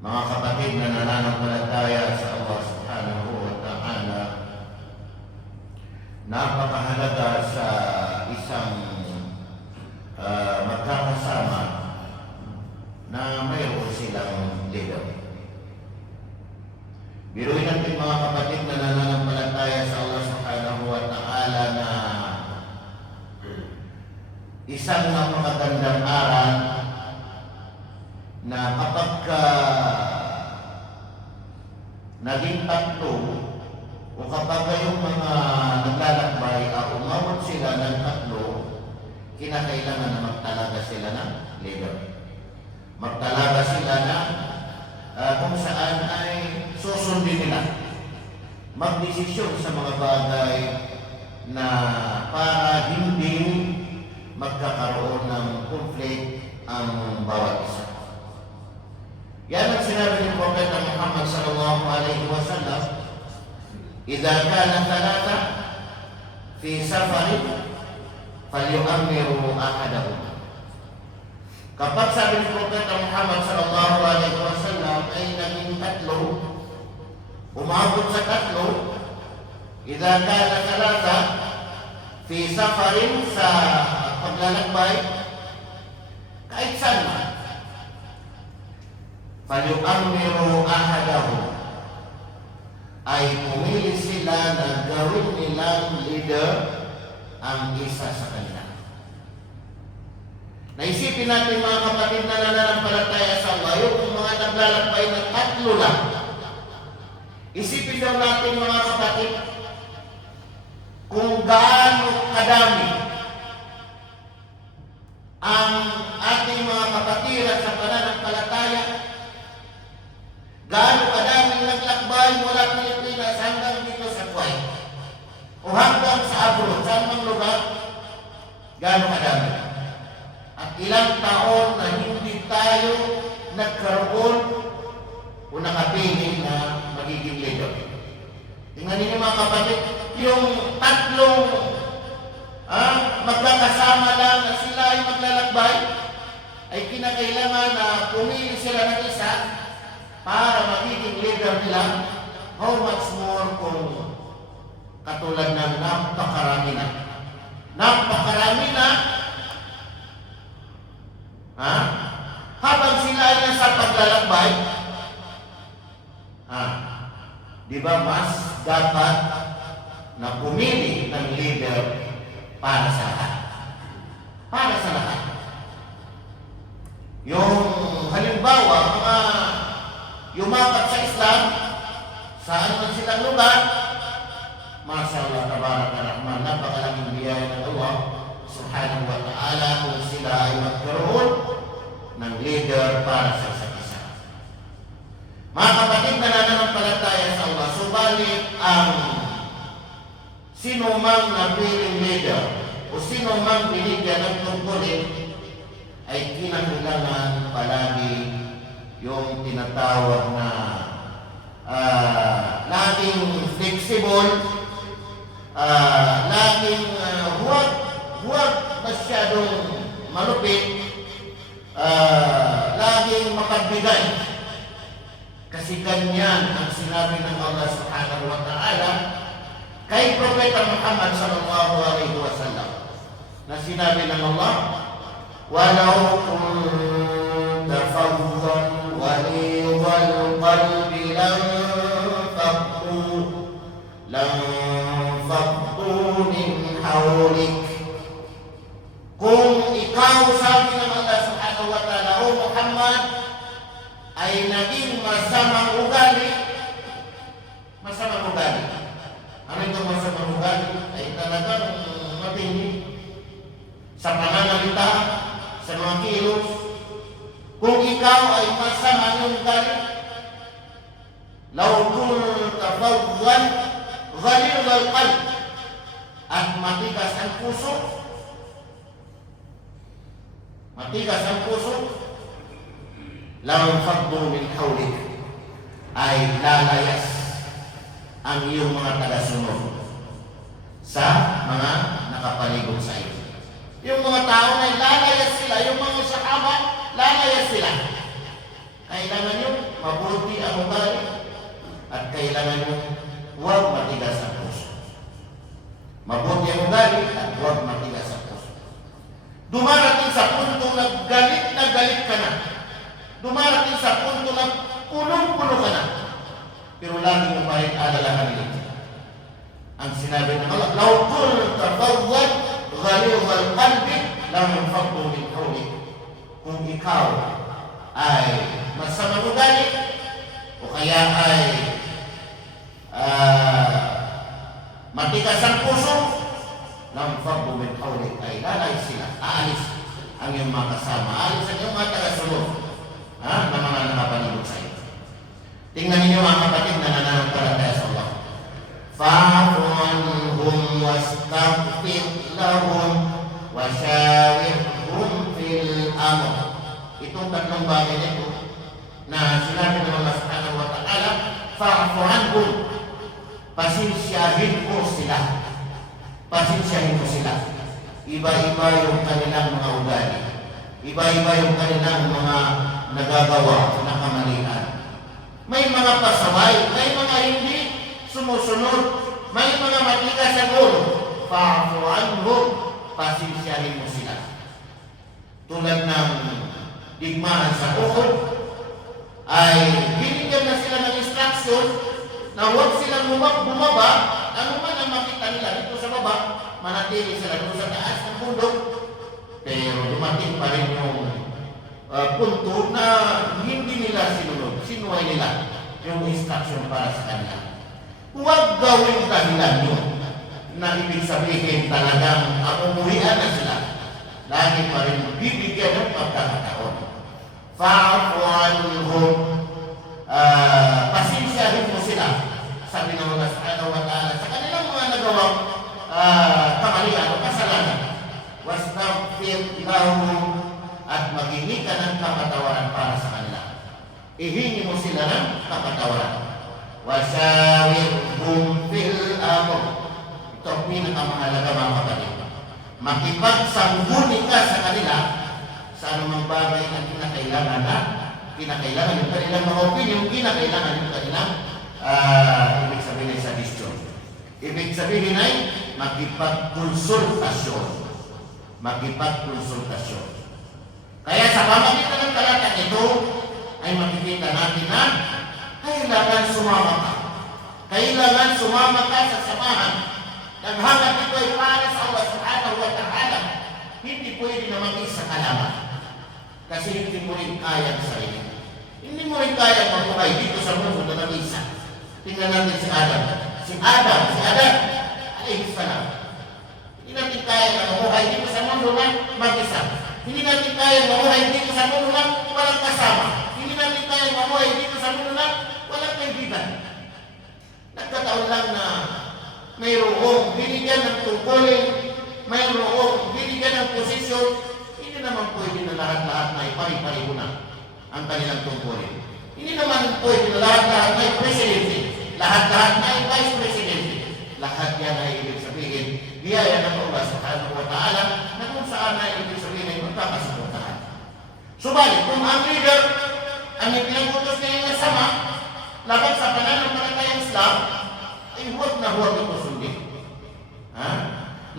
Mga kapatid na nananampalataya sa Allah Subhanahu wa Ta'ala, napakahalaga sa isang magkakasama na mayroon silang leader. Biruin natin mga kapatid na nananampalataya sa Allah Subhanahu wa Ta'ala na isang napakagandang aral na kapag naging tatlo o kapag yung mga naglalakbay umabot sila ng tatlo, kinakailangan na magtalaga sila ng leader. Magtalaga sila na kung saan ay susundin nila. Magdesisyon sa mga bagay na para hindi magkakaroon ng conflict ang bawat isa. Yan ang sinabi ni Propeta Muhammad sallallahu alaihi wasallam, "Idza kana thalatha fi safarin falyu'ammiru ahadahum." Kapag sabi ni Propeta Muhammad sallallahu alaihi wasallam ay naging tatlo, umabot sa tatlo, idza kana thalatha fi safarin, sa paglalakbay, kahit saan man, falyu'ammiru ahadahum, ay pumili sila na gawin nilang leader ang isa sa kanila. Naisipin natin mga kapatid na nananampalataya sa Allah, yung mga naglalakbay na tatlo lang. Isipin daw natin mga kapatid kung gaano kadami ang ating mga kapatiran sa pananampalataya, gaano kadaming naglakbay mula Pilipinas hanggang dito sa Kuwait o hanggang sa abroad, saan mang lugar, gaano kadami. At ilang taon na hindi tayo nagkaroon o nakapili na magiging leader. Tingnan ninyo mga kapatid, yung tatlong magkakasama lang na sila ay maglalakbay, ay kinakailangan na pumili sila ng isa para magiging leader nila. How much more kung katulad ng napakarami na. Napakarami na. Habang sila ay nasa paglalakbay, di ba mas dapat na pumili ng leader para sa lahat. Para sa lahat. Yung halimbawa, mga yumakat sa Islam, saan man silang lugar, mashallah, tabarak ar-Rahman, napakalaking biyaya ng Allah Subhanahu wa Ta'ala kung sila ay magkaroon ng leader para sa isa't isa. Mga kapatid na nananampalataya sa Allah, subalit ang sino mang napiling leader o sino mang binigyan ng tungkulin ay kinakailangan palagi yung tinatawag na laging flexible, laging huwag masyadong malupit, laging makagbigay. Kasi ganyan ang sinabi ng Allah Subhanahu wa Ta'ala kay Propeta Muhammad sallallahu alaihi wasallam, na sinabi ng Allah, "Walau kunta faddan ghalidhal qalbi lanfaddu min hawlik." Kung ikaw, sabi ng Allah Subhanahu wa Ta'ala, o Muhammad, ay naging masamang ugali, ano itong masamang ugali? Ay talagang matindi sa pananalita, sa mga kilos. Kung ikaw ay masama yung ugali, law kunta faddan ghalidhal qalb, at matigas ang puso, lanfaddu min hawlik, ay lalayas ang iyong mga tagasunod sa mga nakapaligid sa iyo. Yung mga tao na lalayas sila, yung mga sahaba, lalayas sila. Kailangan yung mabuti ang ugali at kailangan yung huwag matigas ang puso. Mabuti ang ugali at huwag matigas ang puso. Dumarating sa punto na galit ka na. Dumarating sa punto na punong-puno ka na. Pero lagi mo pa rin alalahanin ito. Ang sinabi ng Allah, "Law kunta faddan ghalidhal qalbi lam yanfaddu min hawlik." Kung ikaw ay masamang ugali o kaya ay matigas ang puso, lam yanfaddu min hawlik, ay lalay sila, aalis ang iyong mga kasama, aalis ang iyong mga tagasunod na mga nakapalibot sa iyo. Tingnan ninyo mga kapatid na nananampalataya sa Allah. Fa'fu anhum wastaghfir lahum washawirhum fil amr. Itong tatlong bagay nito na sinabi ng Allah Subhanahu wa Ta'ala, fa'fu anhum, pasensyahin mo sila. Pasensyahin mo sila. Iba-iba yung kanilang mga ugali. Iba-iba yung kanilang mga nagagawa na kamalian. May mga pasaway, may mga hindi sumusunod, may mga matigas sa ulo. Fa'fu anhum, pasensyahin mo sila. Tulad ng digmaan sa Uhud, ay binigyan na sila ng instruction na huwag silang bumaba, ano man ang makita nila dito sa baba, manatili sila doon sa taas ng bundok. Pero dumating pa rin yung punto na hindi nila sinunod, sinuway nila yung instruction para sa kanila. Huwag gawin dahilan yun na ibig sabihin talagang amumuhian na sila. Lagi pa rin bibigyan ng pagkakataon. Fa'fu anhum, pasensyahin mo sila. Sabi ng Allah Subhanahu wa Ta'ala sa kanilang mga nagawang kamalian o kasalanan. Wastaghfir lahum, at maghingi ka ng kapatawaran para sa kanila. Ihingi mo sila ng kapatawaran. Washawirhum fil amr. Ito ang pinakamahalaga mga kapatid. Makipagsangguni ka sa kanila sa anumang bagay na kinakailangan yung kanilang mga opinion, kinakailangan yung kanilang ibig sabihin ay suggestion. Ibig sabihin ay makipagkonsultasyon. Makipagkonsultasyon. Kaya sa pamagitan ng talatang ito ay makikita natin na kailangan sumama ka. Kailangan sumama ka sa samahan. Naghangat ito ay para sa Allah Subhanahu wa Ta'ala. Hindi pwede na mag-isa ka lamang. Kasi hindi mo rin kaya ang sarili. Hindi mo rin kaya mabuhay dito sa mundo na mag-isa. Tingnan natin si Adam. Si Adam, alayhis salam. Hindi natin kaya na mabuhay dito sa mundo na mag-isa. Hindi natin kaya mabuhay dito sa mundo na walang kasama. Hindi natin kaya mabuhay dito sa mundo na walang kaibigan. Nagkataon lang na mayroong binigyan ng tungkulin, mayroong binigyan ng posisyon. Hindi naman pwede na lahat-lahat na ipari-pariho na ang kanilang tungkulin. Hindi naman pwede na lahat-lahat na presidente, lahat-lahat na vice presidente. Lahat yan ay ibig sabihin, biyaya ng Allah Subhanahu wa Ta'ala na kung saan ay ibig sabihin ay magkakasuportahan. Subalit, kung ang leader ang ipinagutos niya yung masama laban sa pananampalatayang Islam, ay huwag na huwag ito sundin.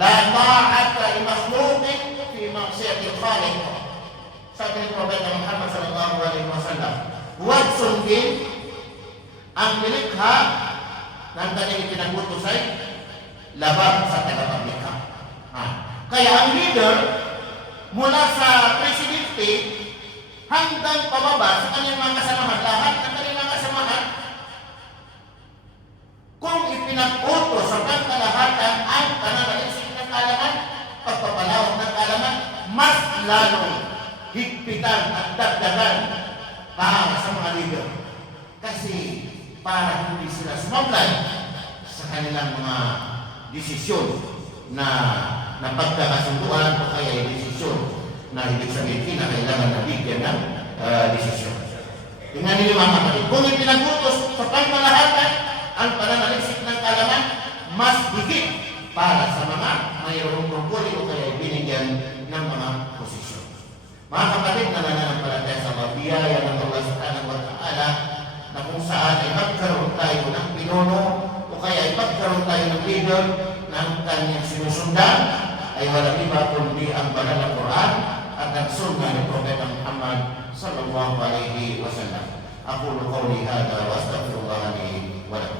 La ta'ata li makhluqin fi ma'siyatil khaliq. Sabi ni Propeta Muhammad sallallahu alaihi wasallam, huwag sundin ang nilikha ng kanyang ipinagutos ay laban sa tagapaglikha. Kaya ang leader mula sa presidente hanggang pababa sa kanyang mga kasamahan, lahat ng kanyang mga kasamahan, kung ipinag-utos sa pangkalahatan ang pananalisik ng kaalaman, pagpapalawak ng kaalaman, mas lalong higpitan at dagdagan para sa mga leader. Kasi para hindi sila sumablay sa kanilang mga desisyon na pagkakasunduan o kaya desisyon na ibig sabihin kinakailangan na bigyan ng desisyon. Tingnan ninyo mga kapatid, kung ipinagutos sa pangkalahatan ang pananalisik ng kaalaman, mas higit para sa mga mayroong tungkulin o kaya binigyan ng mga posisyon. Mga kapatid na nananampalataya sa mga biyaya ng Allah Subhanahu wa Ta'ala, na kung saan ay magkaroon tayo ng pinuno o kaya ay magkaroon tayo ng leader na ang kanyang sinusundan ay walang iba kundi ang banal na Quran at ang sunnah ni Propeta Muhammad sallallahu alaihi wasallam. Aqulu qawli hadha wa astaghfirullah li wa lakum.